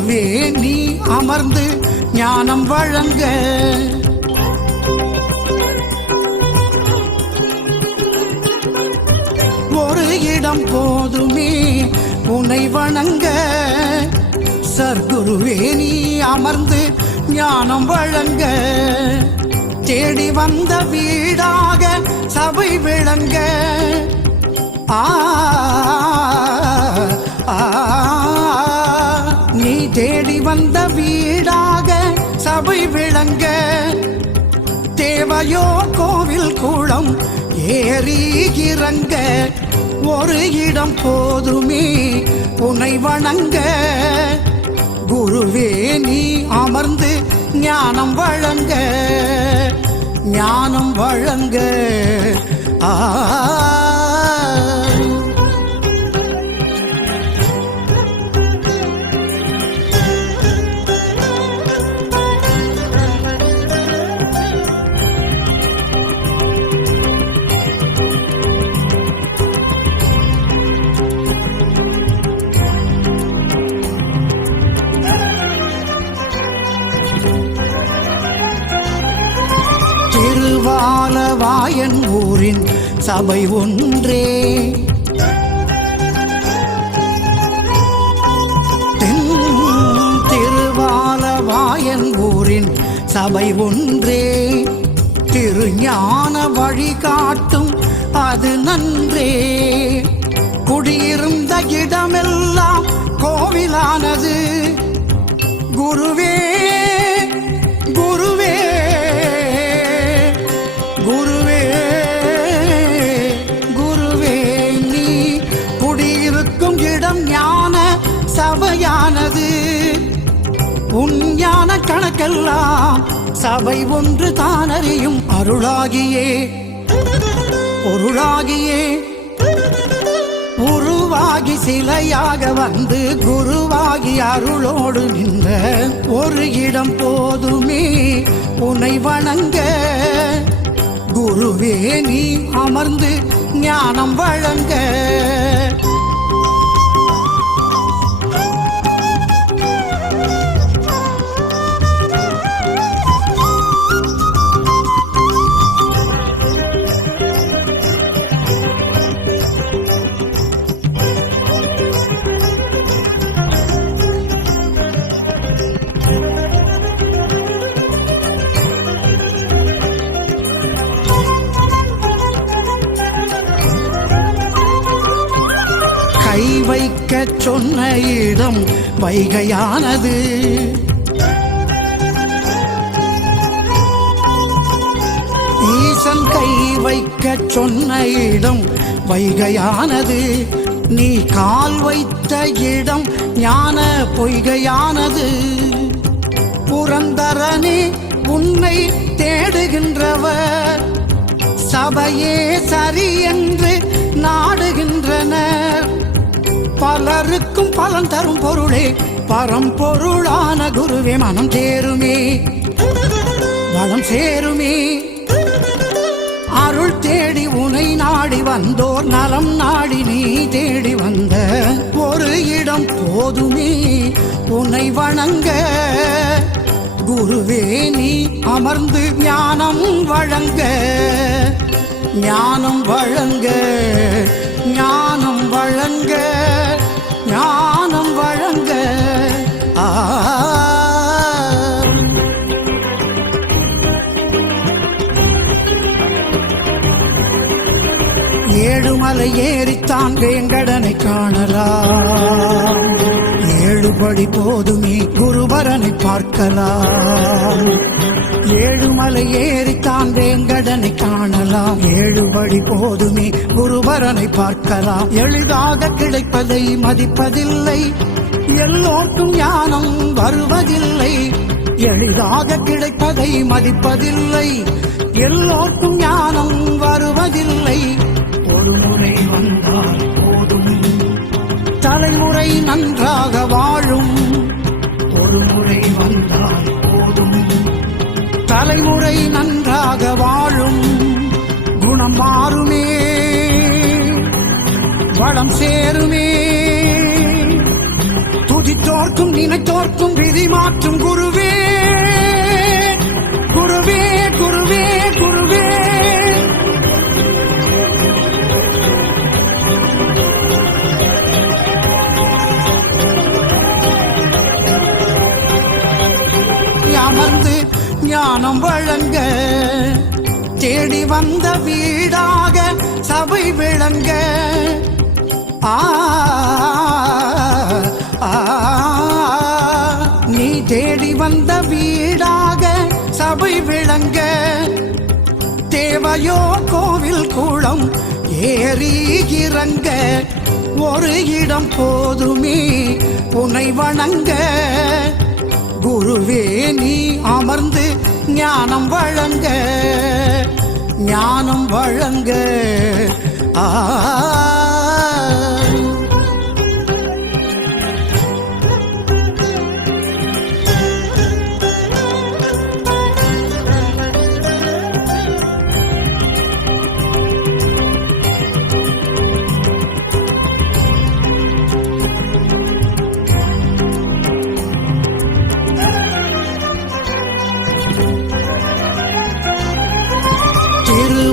குருவே நீ அமர்ந்து ஞானம் வழங்க. ஒரு இடம் போதுமே உன்னை வணங்க. சர்க்குருவே நீ அமர்ந்து ஞானம் வழங்க. தேடி வந்த வீடாக சபை விளங்க. நீ தேடி வந்த வீடாக சபை விளங்க. தேவையோ கோவில் கூடம் ஏறி இறங்க. ஒரு இடம் போதுமே உன்னை வணங்க. குருவே நீ அமர்ந்து ஞானம் வழங்க. ஞானம் வழங்க. திருவாலவாயன் ஊரின் சபை ஒன்றே. திருவாலவாயன் ஊரின் சபை ஒன்றே. திருஞான வழிகாட்டும் அது நன்றே. குடியிருந்த இடமெல்லாம் கோவிலானது. குருவே குருவே குருவே குருவே நீ குடியிருக்கும் இடம் ஞான சபையானது. உன் ஞான கணக்கெல்லாம் சபை ஒன்று தானறியும். அருளாகியே பொருளாகியே உருவாகி சிலையாக வந்து குருவாகி அருளோடு நின்ற ஒரு இடம் போதுமே உன்னை வணங்க. குருவே நீ அமர்ந்து ஞானம் வழங்க. கை வைக்க சொன்ன இடம் வைகையானது. ஈசன் கை வைக்க சொன்ன இடம் வைகையானது. நீ கால் வைத்த இடம் ஞான பொய்கையானது. புரந்தரனே உன்னை தேடுகின்றவர் சபையே சரி என்று நாடுகின்றனர். பலருக்கும் பலன் தரும் பொருளே பரம்பொருளான குருவே மனம் சேருமே வளம் சேருமே. அருள் தேடி உனை நாடி வந்தோர் நலம் நாடி நீ தேடி வந்த ஒரு இடம் போதுமே உன்னை வணங்க. குருவே நீ அமர்ந்து ஞானம் வழங்க. ஞானம் வழங்க. ஞானம் வழங்க. ஞானம் வழங்க. ஏழுமலை ஏறித்தான் வேங்கடனை காணலாம். ஏழுபடி போதுமே குருபரனை பார்க்கலாம். ஏழுமலை ஏறித்தான் வேங்கடனை காணலாம். ஏழுபடி போதுமே குருபரனை பார்க்கலாம். எளிதாக கிடைப்பதை மதிப்பதில்லை. எல்லோருக்கும் ஞானம் வருவதில்லை. எளிதாக கிடைப்பதை மதிப்பதில்லை. எல்லோருக்கும் ஞானம் வருவதில்லை. ஒரு முறை வந்தால் போதும் தலைமுறை நன்றாக வாழும். ஒரு முறை வந்தால் போதும் தலைமுறை நன்றாக வாழும். குணம் மாறுமே வளம் சேருமே. துதித்தோர் நினைப்போர்க்கும் நினைத்தோர்க்கும் விதி மாற்றும் குருவே குருவே குருவே குருவே. அமர்ந்து ஞானம் வழங்க தேடி வந்த வீடாக சபை விளங்க நீ தேடி வந்த வீடாக சபை விளங்க தேவையோ கோவில் கூடம் ஏறி இறங்க ஒரு இடம் போதுமே உன்னை வணங்க குருவே நீ அமர்ந்து ஞானம் வழங்க ஞானம் வழங்க.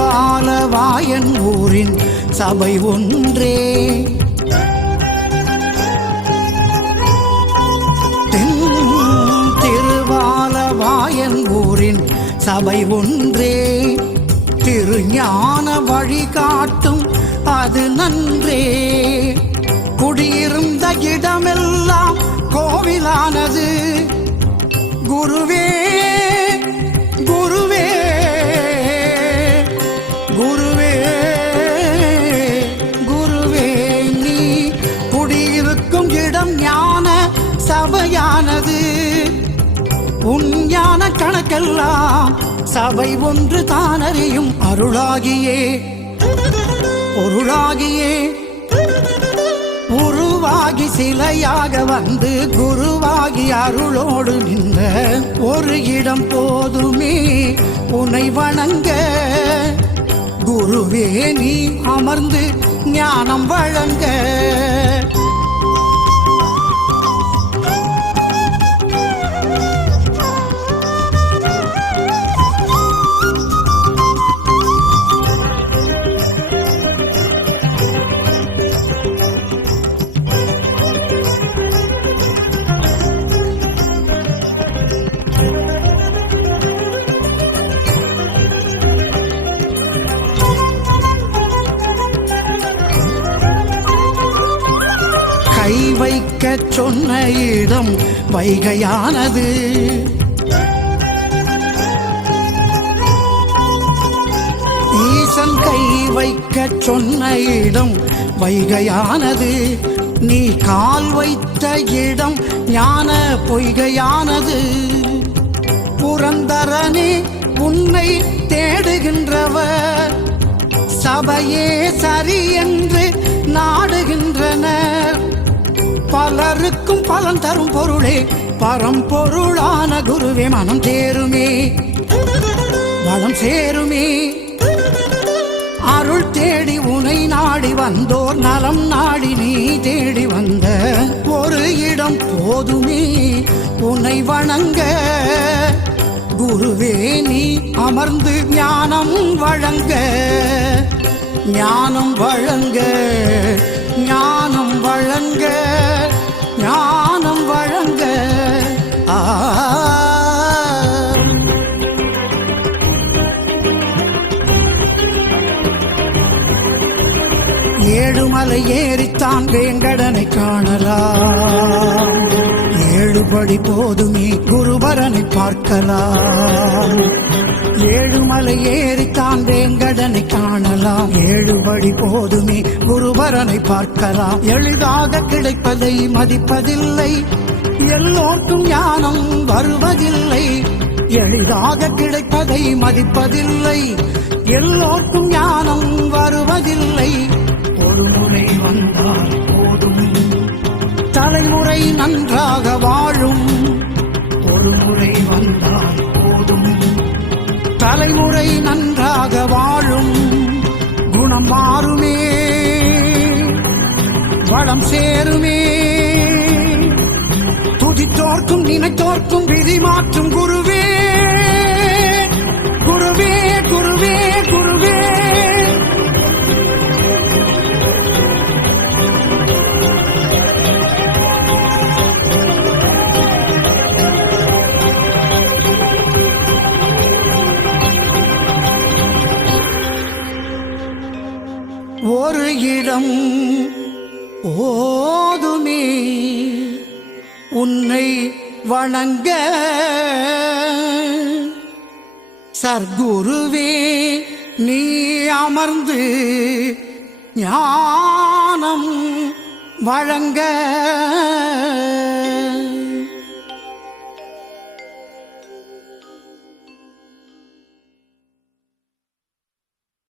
திருவாலவாயன் ஊரின் சபை ஒன்றே திருவாலவாயன் ஊரின் சபை ஒன்றே திருஞான வழிகாட்டும் அது நன்றே குடியிருந்த இடமெல்லாம் கோவிலானது குருவே குருவே குருவே குருவே நீ குடியிருக்கும் இடம் ஞான சபையானது உன் ஞான கணக்கெல்லாம் சபை ஒன்று தானறியும் அருளாகியே பொருளாகியே உருவாகி சிலையாக வந்து குருவாகி அருளோடு நின்ற ஒரு இடம் போதுமே உன்னை வணங்க குருவே நீ அமர்ந்து ஞானம் வழங்க. கை வைக்க சொன்ன இடம் வைகையானது ஈசன் கை வைக்க சொன்ன இடம் வைகையானது நீ கால் வைத்த இடம் ஞான பொய்கையானது புரந்தரனே உன்னை தேடுகின்றவர் சபையே சரி என்று நாடுகின்றனர் பலருக்கும் பலன் தரும் பொருளே பரம்பொருளான குருவே மனம் தேருமே வளம் சேருமே அருள் தேடி உனை நாடி வந்தோர் நலம் நாடி நீ தேடி வந்த ஒரு இடம் போதுமே உன்னை வணங்க குருவே நீ அமர்ந்து ஞானம் வழங்க ஞானம் வழங்க ஞானம் வழங்க ஞானம் வழங்க. ஏழுமலை ஏறித்தான் வேங்கடனை காணலாம் ஏழுபடி போதுமே குருபரனை பார்க்கலாம் ஏழுமலை ஏறித்தான் வேங்கடனை காணலாம் ஏழுபடி போதுமே குருபரனை பார்க்கலாம் எளிதாக கிடைப்பதை மதிப்பதில்லை எல்லோருக்கும் ஞானம் வருவதில்லை எளிதாக கிடைப்பதை மதிப்பதில்லை எல்லோருக்கும் ஞானம் வருவதில்லை ஒரு முறை வந்தால் போதும் தலைமுறை நன்றாக வாழும் ஒரு முறை வந்தால் போதும் தலைமுறை நன்றாக வாழும் குணம் மாறுமே வளம் சேருமே நினைப்போர்க்கும் நினைத்தோர்க்கும் விதி மாற்றும் குருவே குருவே குருவே குருவே. ஒரு இடம் போதுமே உன்னை வணங்க சர்க்குருவே நீ அமர்ந்து ஞானம் வழங்க.